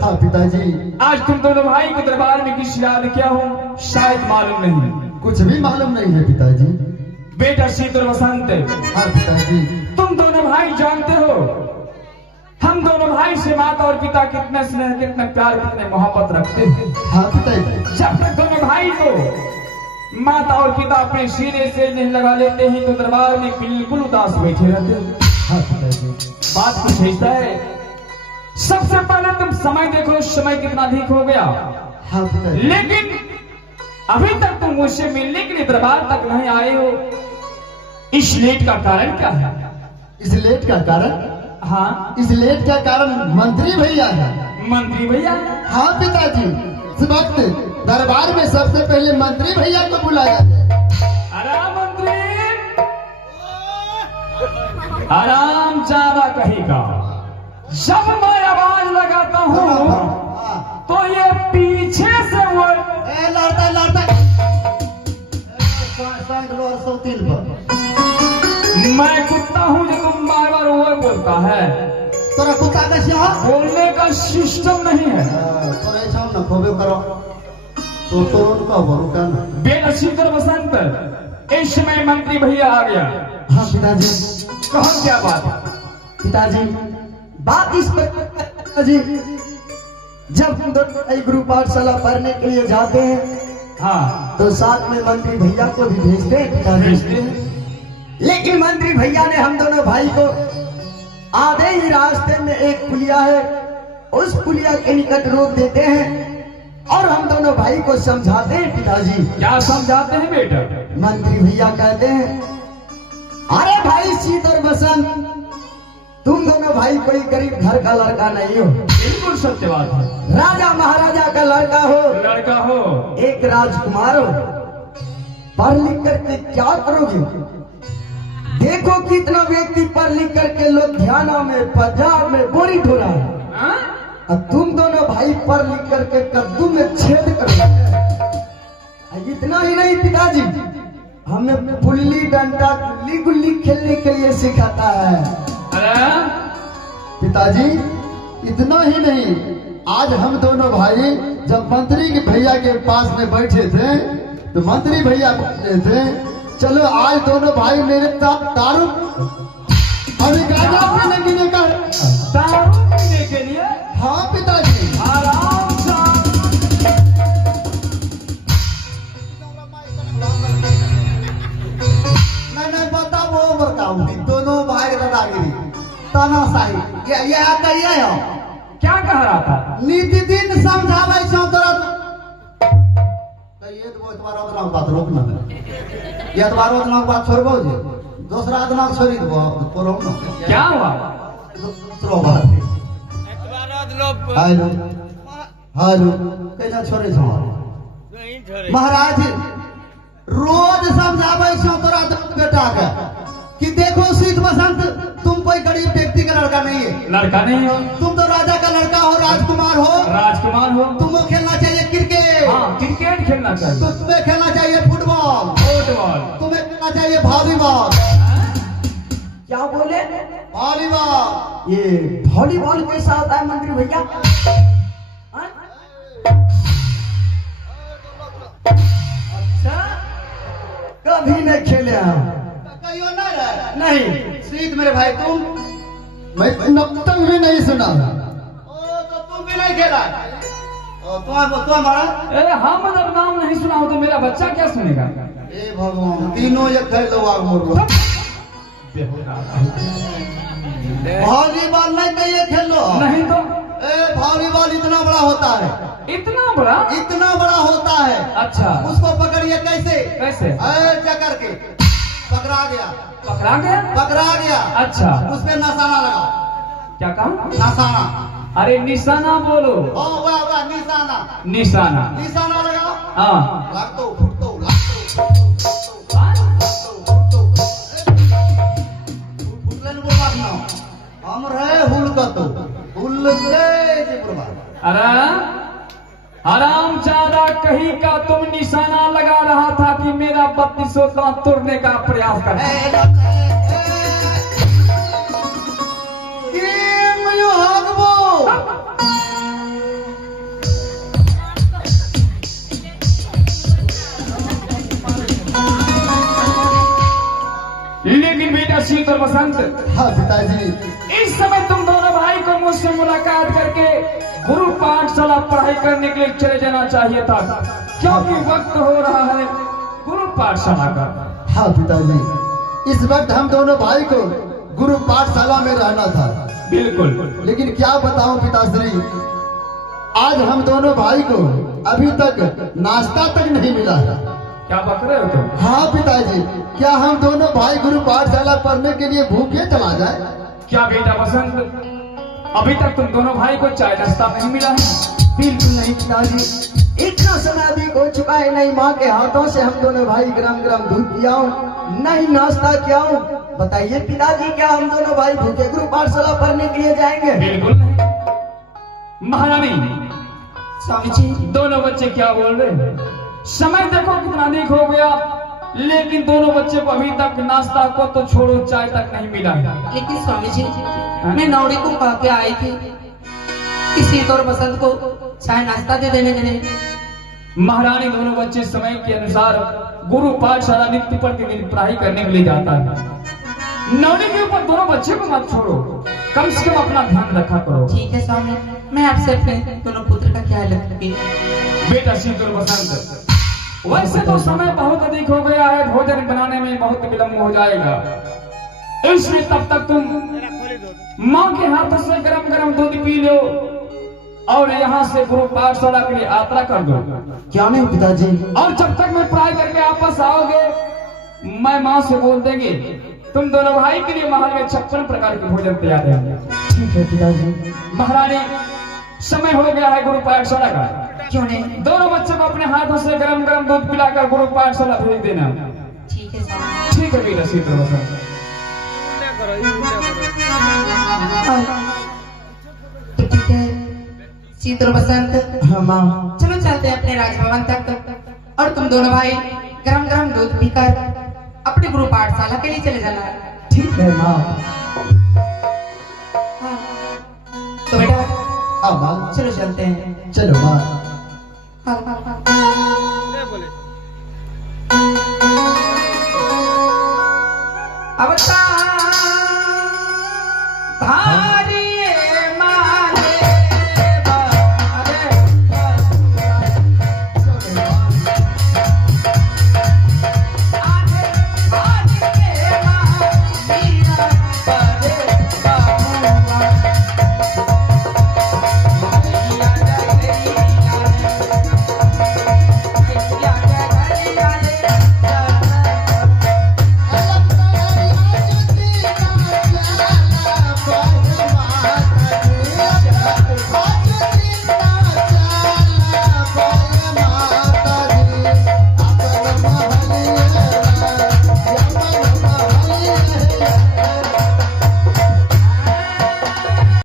हाँ पिताजी। आज तुम दोनों भाई को दरबार में किस याद किया हो शायद मालूम नहीं। कुछ भी मालूम नहीं है पिताजी। बेटा शीतल वसंत। हाँ पिताजी। तुम दोनों भाई जानते हो हम दोनों भाई से माता और पिता कितना स्नेह कितना प्यार कितने मोहब्बत रखते हैं। हाँ पिताजी। जब तक दोनों भाई को माता और पिता अपने सीने से नहीं लगा लेते हैं तो दरबार में बिल्कुल उदास बैठे रहते हैं। हाँ पिताजी। बात कुछ ऐसा है। सबसे पहले तुम समय देखो समय कितना अधिक हो गया। हाँ पिताजी। लेकिन अभी तक तुम मुझसे मिलने के लिए दरबार तक नहीं आए हो। इस लेट का कारण क्या है? इस लेट का कारण? हाँ इस लेट का कारण मंत्री भैया है। मंत्री भैया? हाँ पिताजी। इस वक्त दरबार में सबसे पहले मंत्री भैया को बुलाया। अरे मंत्री आराम ज्यादा कहेगा। जब मैं आवाज लगाता हूँ तो ये पीछे से वो लड़ता लड़ता मैं कुत्ता हूँ जो तुम बार बार वो बोलता है। तोरा कुत्ता कैसे हो? बोलने का सिस्टम नहीं है। न खोबे करो तो उनका भरोसा न। बेटा शीतल वसंत इस समय मंत्री भैया आ गया। हाँ पिताजी। कहो क्या बात है? पिताजी बात इस पर जी, जब हम दोनों गुरु पाठशाला पढ़ने के लिए जाते हैं हाँ तो साथ में मंत्री भैया को भी भेजते हैं। लेकिन मंत्री भैया ने हम दोनों भाई को आधे ही रास्ते में एक पुलिया है उस पुलिया के निकट रोक देते हैं और हम दोनों भाई को समझाते हैं। पिताजी क्या समझाते हैं बेटा? मंत्री भैया कहते हैं अरे भाई शीतल वसंत तुम दोनों भाई कोई गरीब घर का लड़का नहीं हो। बिल्कुल सत्य बात है। राजा महाराजा का लड़का हो, एक राजकुमार हो। पढ़ लिख करके क्या करोगे? देखो कितना व्यक्ति पढ़ लिख करके लुधियाना में पंजाब में बोरी ढो रहा है। अब तुम दोनों भाई पढ़ लिख करके कद्दू में छेद कर। इतना ही नहीं पिताजी हमें पुल्ली डंडा गुल्ली गुल्ली खेलने के लिए सिखाता है। पिताजी इतना ही नहीं आज हम दोनों भाई जब मंत्री के भैया के पास में बैठे थे तो मंत्री भैया बोलते थे चलो आज दोनों भाई मेरे साथ दारू अभी गाजा पीने का दारू पीने के लिए। हाँ पिताजी। आराम से नहीं बता वो बताऊ दोनों भाई दादागिरी तानाशाही ये करिए हो। क्या कह रहा था? नीति दिन समझावे छौ तोरा ये तो तुम्हारा उतना बात रोकना है। ये तुम्हारा उतना बात छोड़बो जे दूसरा उतना छोड़ी देबो तोरो न। क्या हुआ? दूसरो बात हेलो हेलो कैसा छोड़े छौ? महाराज रोज समझावे छौ तोरा बेटा के कि देखो शीत वसंत तुम कोई गरीब व्यक्ति का लड़का नहीं है। लड़का नहीं हो तुम तो राजा का लड़का हो, राजकुमार हो। राजकुमार हो। तुमको खेलना चाहिए क्रिकेट। हाँ क्रिकेट खेलना चाहिए। तो तुम्हें खेलना चाहिए फुटबॉल। फुटबॉल। तुम्हें खेलना चाहिए वॉलीबॉल। क्या बोले? वॉलीबॉल। ये वॉलीबॉल कैसा होता है मंत्री भैया? अच्छा कभी नहीं खेले हैं। नहीं शीत मेरे भाई तुम मैं नक्तक भी नहीं सुना। तो तुम भी नहीं खेला? अरे हम अगर नाम नहीं सुना हो तो मेरा बच्चा क्या सुनेगा? ए भगवान तीनों ये खेल लो आग मोड़। वॉलीबॉल नहीं कहिए खेल लो। नहीं तो वॉलीबॉल इतना बड़ा होता है। इतना बड़ा? इतना बड़ा होता है। अच्छा उसको पकड़िए कैसे? कैसे? चकर के पकड़ा गया। पकड़ा गया? पकड़ा गया। अच्छा उस पे निशाना लगाओ। क्या कहा? निशाना। अरे निशाना बोलो। वाह निशाना। निशाना निशाना लगाओ। हाँ लाग तो फुट तो मेरा 3200 दांत तोड़ने का प्रयास कर। लेकिन बेटा शीत और बसंत, हाँ पिताजी, इस समय तुम दोनों भाई को मुझसे मुलाकात करके गुरु पाठशाला पढ़ाई करने के लिए चले जाना चाहिए था, क्योंकि वक्त हो रहा है गुरु पाठशाला का। हाँ पिताजी, इस वक्त हम दोनों भाई को गुरु पाठशाला में रहना था। बिल्कुल। लेकिन क्या बताऊं पिताश्री, आज हम दोनों भाई को अभी तक नाश्ता तक नहीं मिला है। क्या बक रहे हो तुम? हाँ पिताजी, क्या हम दोनों भाई गुरु पाठशाला पढ़ने के लिए भूखे चला जाए? क्या बेटा बसंत, अभी तक तुम दोनों भाई को चाय नाश्ता नहीं मिला है? बिल्कुल नहीं पिताजी, इतना समय अधिक हो चुका है, नहीं माँ के हाथों से हम दोनों भाई गरम गरम दूध पियाऊं, नहीं नाश्ता कियाऊं। बताइए पिताजी, क्या हम दोनों भाई भूखे गुरु पाठशाला पढ़ने के लिए जाएंगे? बिल्कुल नहीं। महारानी, स्वामी जी, दोनों बच्चे क्या बोल रहे हैं? समय देखो कितना अधिक हो गया, लेकिन दोनों बच्चे को अभी तक नाश्ता को तो छोड़ो, चाय तक नहीं मिला है। लेकिन स्वामी जी, मैं नौड़ी को कह के आई थी कि शीत और बसंत को चाय नाश्ता दे देने के लिए। महारानी, दोनों बच्चे समय के अनुसार गुरु पाठशाला नित्य प्रतिदिन पढ़ाई करने के लिए जाता है। नौड़ी के ऊपर दोनों बच्चे को मत छोड़ो, कम से कम अपना ध्यान रखा करो। ठीक है स्वामी, मैं आपसे अपने दोनों पुत्र का ख्याल रखूंगी। बेटा शीत और बसंत, वैसे तो समय बहुत अधिक हो गया है, भोजन बनाने में बहुत विलम्ब हो जाएगा, इसलिए तब तक तुम माँ के हाथों से गरम गरम दूध पी लो और यहाँ से गुरु पाठशाला के लिए यात्रा कर दो। क्या नहीं पिताजी? और जब तक मैं पढ़ाई करके वापस आओगे, मैं माँ से बोल देंगे तुम दोनों भाई के लिए महल में 56 प्रकार के भोजन तैयार रहेंगे। ठीक है पिताजी। महारानी, समय हो गया है गुरु पाठशाला का। क्यों नहीं? दोनों बच्चों को अपने हाथों से गरम गरम दूध पिलाकर गुरु पाठशाला भेज देना। ठीक है स्वामी। ठीक है बेटा शीत और बसंत। तो ठीक है शीत और बसंत, हाँ माँ। चलो चलते हैं अपने राजभवन तक, और तुम दोनों भाई गरम गरम दूध पीकर अपने गुरु पाठशाला के लिए चले जाना। ठीक है माँ। हाँ। तो बेटा हाँ माँ, चलो चलते हैं। चलो माँ। हाँ, हाँ, हाँ।